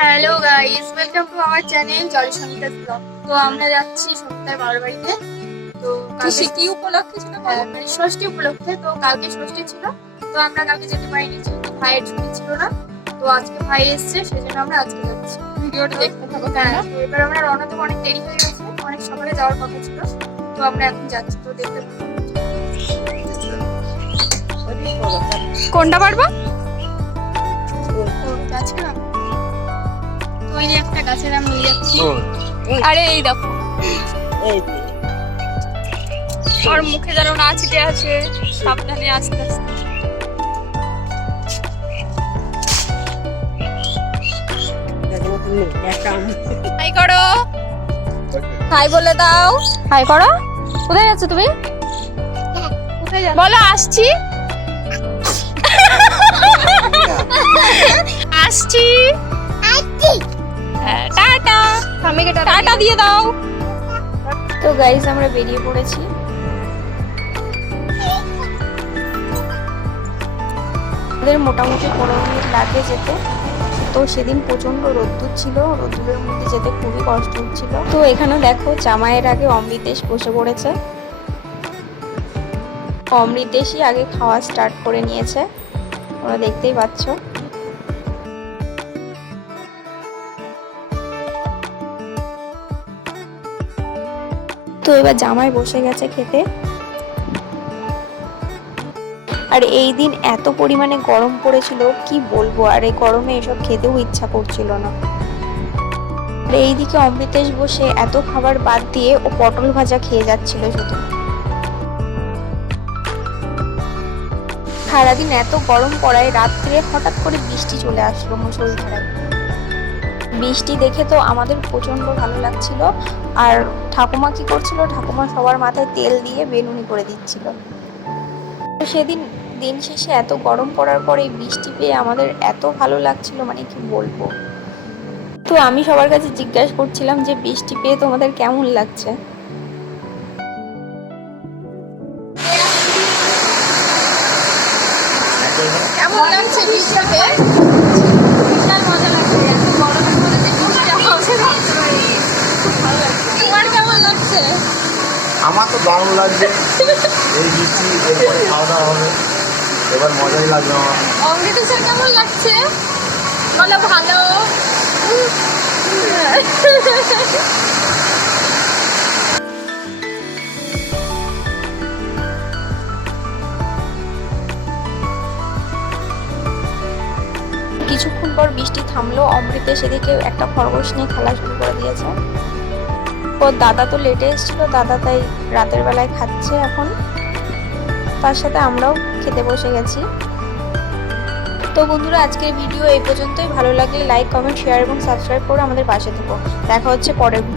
Hello guys welcome to our channel জল Sangeeta blog তো আমরা যাচ্ছি সপ্তাহে বাবার বাড়িতে তো কালকে কি উপলক্ষে ছিল মানে ষষ্ঠী উপলক্ষে। তো কালকে ষষ্ঠী ছিল। তো আমরা কালকে যেতে পারিনি যেহেতু ভাইয়ের ছুটি ছিল না। তো আজকে ভাই এসছে সেজন্য আমরা আজকে যাচ্ছি। ভিডিওটা দেখতে থাকো হ্যাঁ তো এবার আমরা রওনা তো অনেক দেরি হয়ে গেছে। অনেক সকালে যাওয়ার কথা ছিল। তো আমরা এখন যাচ্ছি তো দেখতে কোনটা পারব? তো ওই যে একটা গাছের আমি নিয়ে যাচ্ছি। আরে এই দেখো। ওর মুখে যেন না ছিটে আছে সাবধানে আস্তে আস্তে। হাই করো। হাই বলে দাও। হাই করো। কোথায় যাচ্ছ তুমি? কোথায় যাচ্ছি? বলো আসছি আসছি। স্বামীকে টাটা দিয়ে দাও। তো গাইজ আমরা বেরিয়ে পড়েছি। আমাদের মোটামুটি পনেরো মিনিট লাগে যেতে। তো সেদিন প্রচণ্ড রোদ্দুর ছিল। রোদ্দুরের মধ্যে যেতে খুবই কষ্ট হচ্ছিল। তো এখানে দেখো, জামাইয়ের আগে অমৃতেশ বসে পড়েছে। অমৃতেশই আগে খাওয়া স্টার্ট করে নিয়েছে। ওরা দেখতেই পাচ্ছ। তো এবার জামাই বসে গেছে খেতে। আর এই দিন এত পরিমাণে গরম পড়েছিল, কি বলব? আর এই গরমে এসব খেতেও ইচ্ছা করছিল না। এইদিকে অমৃতেশ বসে এত খাবার বাদ দিয়ে ও পটল ভাজা খেয়ে যাচ্ছিল শুধু। সারাদিন এত গরম পড়ায় রাত্রে হঠাৎ করে বৃষ্টি চলে আসলো মুসলধারায় বৃষ্টি দেখে তো আমাদের প্রচণ্ড ভালো লাগছিল। আর ঠাকুমা কি করছিল? ঠাকুমা সবার মাথায় তেল দিয়ে বেনুনি করে দিচ্ছিল। তো সেদিন দিন শেষে এত গরম পড়ার পরে বৃষ্টি পেয়ে আমাদের এত ভালো লাগছিল মানে কি বলব? তো আমি সবার কাছে জিজ্ঞাসা করছিলাম যে বৃষ্টি পেয়ে তোমাদের কেমন লাগছে? কেমন লাগছে বৃষ্টিতে বিশাল মজা লাগছে এত গরমের মধ্যে যে বৃষ্টিটা হচ্ছে ভাবতে পারিনি। খুব ভালো লাগছে তোমার কেমন লাগছে আমার তো দারুণ লাগছে। এই দিচ্ছি এরপরে খাওয়া দাওয়া হবে। এবার মজাই লাগবে আমার। অমৃত স্যার কেমন লাগছে? বলো ভালো। কিছুক্ষণ পর বৃষ্টি থামলো। অমৃতে সেদিকে একটা খরগোশ নিয়ে খেলা শুরু করে দিয়েছে। ওর দাদা তো লেটে এসেছিল, দাদা তাই রাতের বেলায় খাচ্ছে এখন। তার সাথে আমরাও খেতে বসে গেছি। তো বন্ধুরা, আজকের ভিডিও এই পর্যন্তই। ভালো লাগলে লাইক কমেন্ট শেয়ার এবং সাবস্ক্রাইব করে আমাদের পাশে থেকো। দেখা হচ্ছে পরের